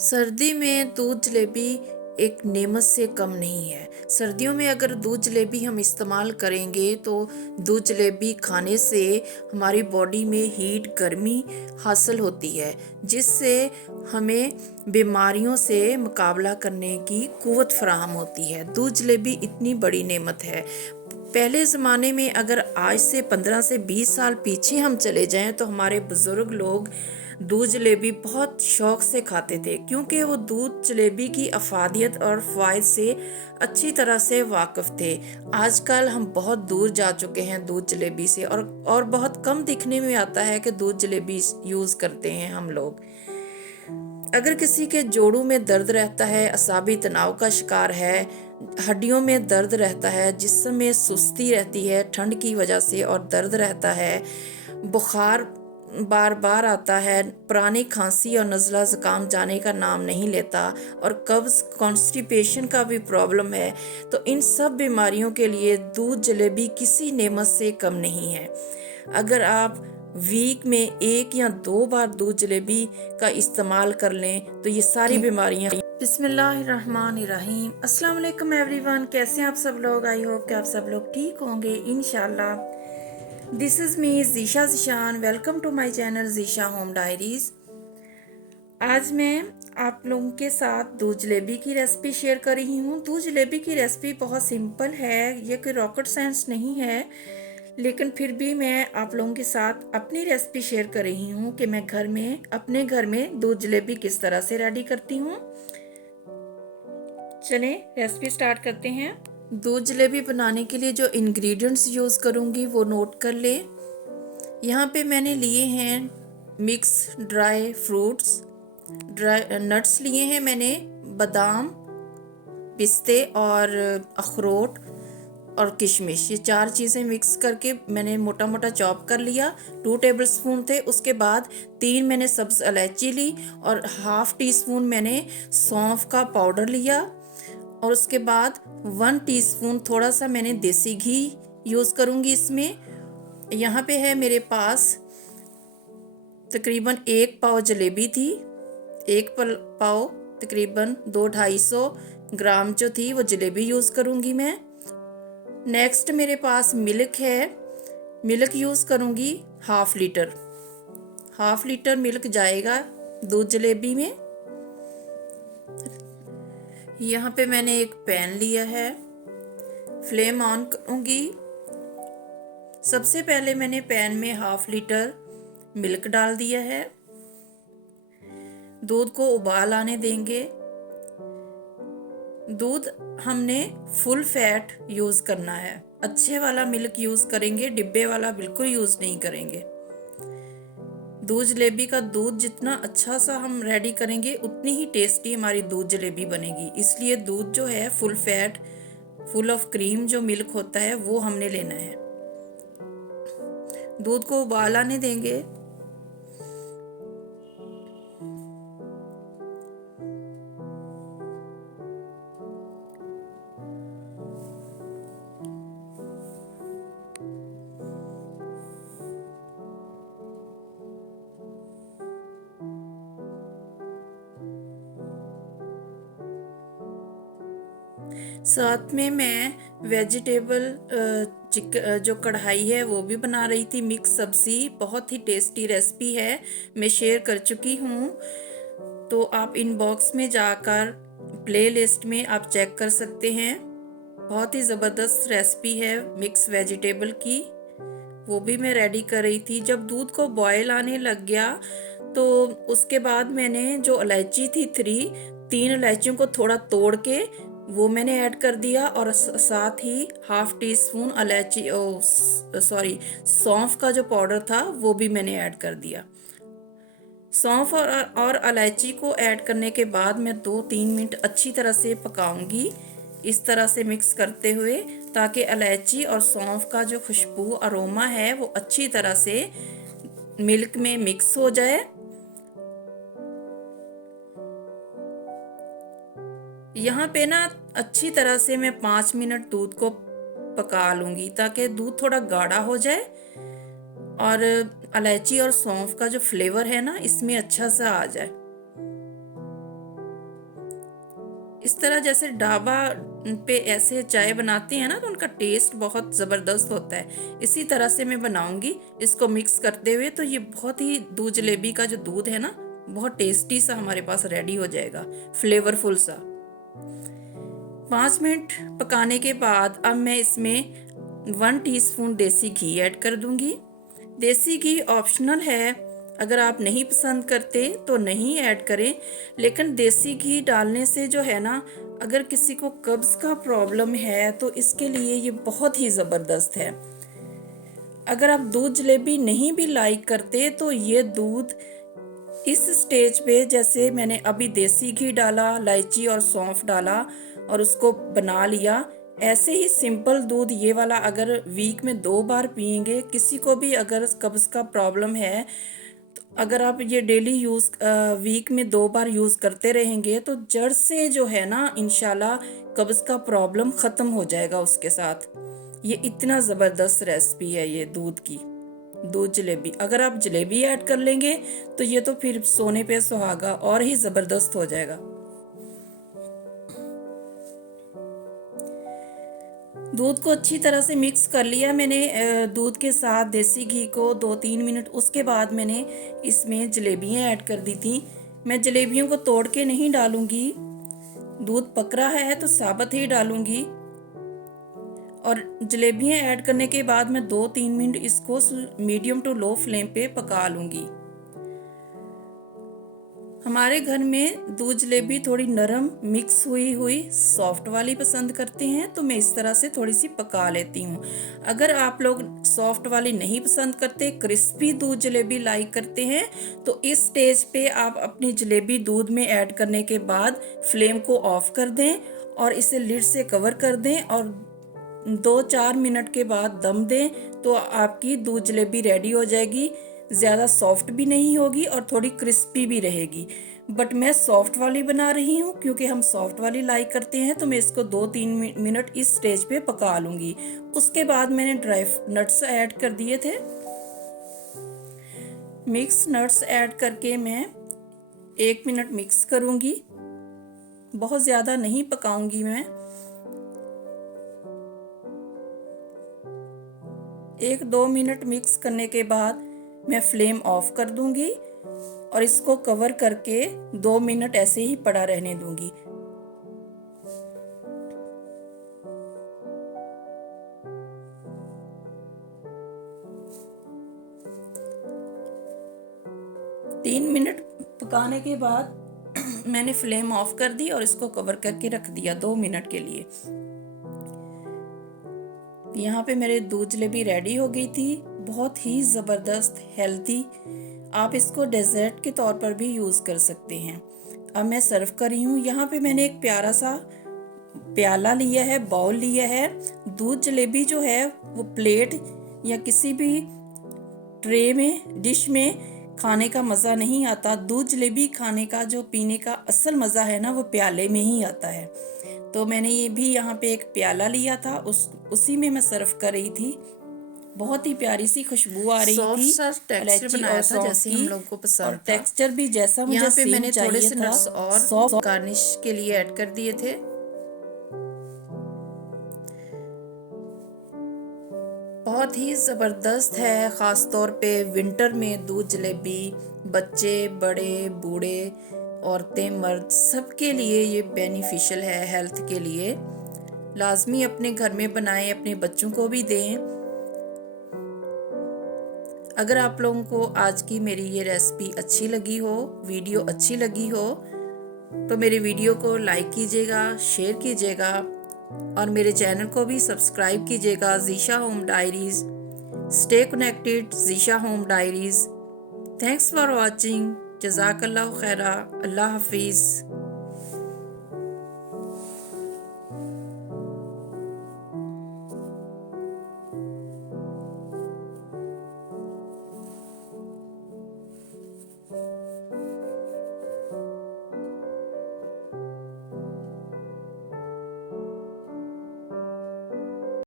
सर्दी में दूध जलेबी एक नेमत से कम नहीं है। सर्दियों में अगर दूध जलेबी हम इस्तेमाल करेंगे तो दूध जलेबी खाने से हमारी बॉडी में हीट गर्मी हासिल होती है, जिससे हमें बीमारियों से मुकाबला करने की कुव्वत फराहम होती है। दूध जलेबी इतनी बड़ी नेमत है। पहले ज़माने में अगर आज से 15 से 20 साल पीछे हम चले जाएं तो हमारे बुज़ुर्ग लोग दूध जलेबी बहुत शौक़ से खाते थे, क्योंकि वो दूध जलेबी की अफादियत और फ़ायदे से अच्छी तरह से वाकिफ़ थे। आजकल हम बहुत दूर जा चुके हैं दूध जलेबी से, और बहुत कम दिखने में आता है कि दूध जलेबी यूज़ करते हैं हम लोग। अगर किसी के जोड़ों में दर्द रहता है, असाबी तनाव का शिकार है, हड्डियों में दर्द रहता है, जिस्म में सुस्ती रहती है ठंड की वजह से और दर्द रहता है, बुखार बार बार आता है, पुरानी खांसी और नज़ला ज़ुकाम जाने का नाम नहीं लेता, और कब्ज़ कॉन्स्टिपेशन का भी प्रॉब्लम है, तो इन सब बीमारियों के लिए दूध जलेबी किसी नेमत से कम नहीं है। अगर आप वीक में 1 या 2 बार दूध जलेबी का इस्तेमाल कर लें तो ये सारी बीमारियां। बिस्मिल्लाहिर्रहमानिर्रहीम। अस्सलाम वालेकुम एवरीवन, कैसे हैं आप सब लोग? आई होप कि आप सब लोग ठीक होंगे इंशाल्लाह। This is me Zeesha Zeeshan. Welcome to my channel Zeesha home diaries. आज मैं आप लोगों के साथ दूध जलेबी की रेसिपी शेयर कर रही हूँ। दूध जलेबी की रेसिपी बहुत सिंपल है, ये कोई रॉकेट साइंस नहीं है, लेकिन फिर भी मैं आप लोगों के साथ अपनी रेसिपी शेयर कर रही हूँ कि मैं अपने घर में दूध जलेबी किस तरह से रेडी करती हूँ। चलें रेसिपी स्टार्ट करते हैं। दूध जलेबी बनाने के लिए जो इंग्रेडिएंट्स यूज़ करूँगी वो नोट कर लें। यहाँ पे मैंने लिए हैं mix dry fruits, dry nuts लिए हैं मैंने, बादाम, पिस्ते और अखरोट और किशमिश। ये 4 चीज़ें मिक्स करके मैंने मोटा मोटा चॉप कर लिया। 2 टेबलस्पून थे। उसके बाद 3 मैंने सब्ज़ इलायची ली और ½ टीस्पून मैंने सौंफ का पाउडर लिया, और उसके बाद 1 टीस्पून थोड़ा सा मैंने देसी घी यूज़ करूँगी इसमें। यहाँ पे है मेरे पास तकरीबन 1 पाव जलेबी थी। 1 पाव तकरीबन 200-250 ग्राम जो थी वो जलेबी यूज़ करूँगी मैं। नेक्स्ट मेरे पास मिल्क है। मिल्क यूज़ करूँगी ½ लीटर। ½ लीटर मिल्क जाएगा दूध जलेबी में। यहाँ पे मैंने एक पैन लिया है, फ्लेम ऑन करूँगी। सबसे पहले मैंने पैन में ½ लीटर मिल्क डाल दिया है। दूध को उबाल आने देंगे। दूध हमने फुल फैट यूज़ करना है, अच्छे वाला मिल्क यूज़ करेंगे, डिब्बे वाला बिल्कुल यूज़ नहीं करेंगे। दूध जलेबी का दूध जितना अच्छा सा हम रेडी करेंगे उतनी ही टेस्टी हमारी दूध जलेबी बनेगी। इसलिए दूध जो है full fat, full of cream जो मिल्क होता है वो हमने लेना है। दूध को उबाल आने देंगे। साथ में मैं वेजिटेबल जो कढ़ाई है वो भी बना रही थी, मिक्स सब्ज़ी। बहुत ही टेस्टी रेसिपी है, मैं शेयर कर चुकी हूँ, तो आप इनबॉक्स में जाकर प्लेलिस्ट में आप चेक कर सकते हैं। बहुत ही ज़बरदस्त रेसिपी है मिक्स वेजिटेबल की, वो भी मैं रेडी कर रही थी। जब दूध को बॉयल आने लग गया तो उसके बाद मैंने जो इलायची थी 3 इलायचियों को थोड़ा तोड़ के वो मैंने ऐड कर दिया, और साथ ही ½ टीस्पून सौंफ का जो पाउडर था वो भी मैंने ऐड कर दिया। सौंफ और इलायची को ऐड करने के बाद मैं 2-3 मिनट अच्छी तरह से पकाऊंगी, इस तरह से मिक्स करते हुए, ताकि इलायची और सौंफ का जो खुशबू अरोमा है वो अच्छी तरह से मिल्क में मिक्स हो जाए। यहाँ पे ना अच्छी तरह से मैं 5 मिनट दूध को पका लूँगी, ताकि दूध थोड़ा गाढ़ा हो जाए और इलायची और सौंफ का जो फ्लेवर है ना इसमें अच्छा सा आ जाए। इस तरह जैसे ढाबा पे ऐसे चाय बनाते हैं ना तो उनका टेस्ट बहुत ज़बरदस्त होता है, इसी तरह से मैं बनाऊंगी इसको मिक्स करते हुए। तो ये बहुत ही दूध जलेबी का जो दूध है ना, बहुत टेस्टी सा हमारे पास रेडी हो जाएगा, फ्लेवरफुल सा। 5 मिनट पकाने के बाद अब मैं इसमें 1 टीस्पून देसी घी ऐड कर दूंगी। देसी घी ऑप्शनल है, अगर आप नहीं पसंद करते तो नहीं ऐड करें, लेकिन देसी घी डालने से जो है ना, अगर किसी को कब्ज़ का प्रॉब्लम है तो इसके लिए ये बहुत ही ज़बरदस्त है। अगर आप दूध जलेबी नहीं भी लाइक करते तो ये दूध इस स्टेज पे, जैसे मैंने अभी देसी घी डाला, इलायची और सौंफ डाला और उसको बना लिया, ऐसे ही सिंपल दूध ये वाला अगर वीक में 2 बार पियेंगे, किसी को भी अगर कब्ज़ का प्रॉब्लम है, तो अगर आप ये डेली वीक में 2 बार यूज़ करते रहेंगे तो जड़ से जो है ना, इंशाल्लाह कब्ज़ का प्रॉब्लम ख़त्म हो जाएगा उसके साथ। ये इतना ज़बरदस्त रेसिपी है ये दूध की, दूध जलेबी। अगर आप जलेबी ऐड कर लेंगे तो ये तो फिर सोने पे सुहागा और ही ज़बरदस्त हो जाएगा। दूध को अच्छी तरह से मिक्स कर लिया मैंने दूध के साथ देसी घी को 2-3 मिनट। उसके बाद मैंने इसमें जलेबियाँ ऐड कर दी थी। मैं जलेबियों को तोड़ के नहीं डालूंगी, दूध पक रहा है तो साबुत ही डालूंगी। और जलेबियाँ ऐड करने के बाद मैं 2-3 मिनट इसको मीडियम टू लो फ्लेम पे पका लूंगी। हमारे घर में दूध जलेबी थोड़ी नरम मिक्स हुई हुई सॉफ्ट वाली पसंद करते हैं, तो मैं इस तरह से थोड़ी सी पका लेती हूँ। अगर आप लोग सॉफ्ट वाली नहीं पसंद करते, क्रिस्पी दूध जलेबी लाइक करते हैं, तो इस स्टेज पे आप अपनी जलेबी दूध में ऐड करने के बाद फ्लेम को ऑफ कर दें और इसे लिड से कवर कर दें और 2-4 मिनट के बाद दम दें, तो आपकी दूध जलेबी रेडी हो जाएगी। ज़्यादा सॉफ्ट भी नहीं होगी और थोड़ी क्रिस्पी भी रहेगी। बट मैं सॉफ्ट वाली बना रही हूँ क्योंकि हम सॉफ्ट वाली लाइक करते हैं, तो मैं इसको 2-3 मिनट इस स्टेज पे पका लूँगी। उसके बाद मैंने ड्राई नट्स ऐड कर दिए थे। मिक्स नट्स ऐड करके मैं 1 मिनट मिक्स करूँगी, बहुत ज़्यादा नहीं पकाऊँगी मैं। 1-2 मिनट मिक्स करने के बाद मैं फ्लेम ऑफ कर दूंगी और इसको कवर करके 2 मिनट ऐसे ही पड़ा रहने दूंगी। तीन मिनट पकाने के बाद मैंने फ्लेम ऑफ कर दी और इसको कवर करके रख दिया 2 मिनट के लिए। यहाँ पे मेरे दूध जलेबी रेडी हो गई थी, बहुत ही ज़बरदस्त हेल्थी। आप इसको डेजर्ट के तौर पर भी यूज़ कर सकते हैं। अब मैं सर्व कर रही हूँ। यहाँ पे मैंने एक प्यारा सा प्याला लिया है, बाउल लिया है। दूध जलेबी जो है वो प्लेट या किसी भी ट्रे में, डिश में खाने का मज़ा नहीं आता। दूध जलेबी खाने का, जो पीने का असल मज़ा है ना, वो प्याले में ही आता है। तो मैंने ये भी यहाँ पे एक प्याला लिया था, उसी में मैं सर्व कर रही थी। बहुत ही प्यारी सी खुशबू आ रही थी। टेक्सचर बनाया था जैसे हम लोग को पसंद और था। टेक्सचर भी जैसा मुझे यहाँ पे सेम मैंने थोड़े चाहिए से था, नट्स और सॉफ्ट गार्निश के लिए ऐड कर दिए थे। बहुत ही ज़बरदस्त है, ख़ास तौर पे विंटर में दूध जलेबी बच्चे, बड़े, बूढ़े, औरतें, मर्द सबके लिए ये बेनिफिशियल है। हेल्थ के लिए लाजमी अपने घर में बनाएं, अपने बच्चों को भी दें। अगर आप लोगों को आज की मेरी ये रेसिपी अच्छी लगी हो, वीडियो अच्छी लगी हो, तो मेरे वीडियो को लाइक कीजिएगा, शेयर कीजिएगा और मेरे चैनल को भी सब्सक्राइब कीजिएगा, Zeesha home diaries. Stay connected, Zeesha home diaries. Thanks for watching. जज़ाकल्लाह खैरा। अल्लाह हाफिज़।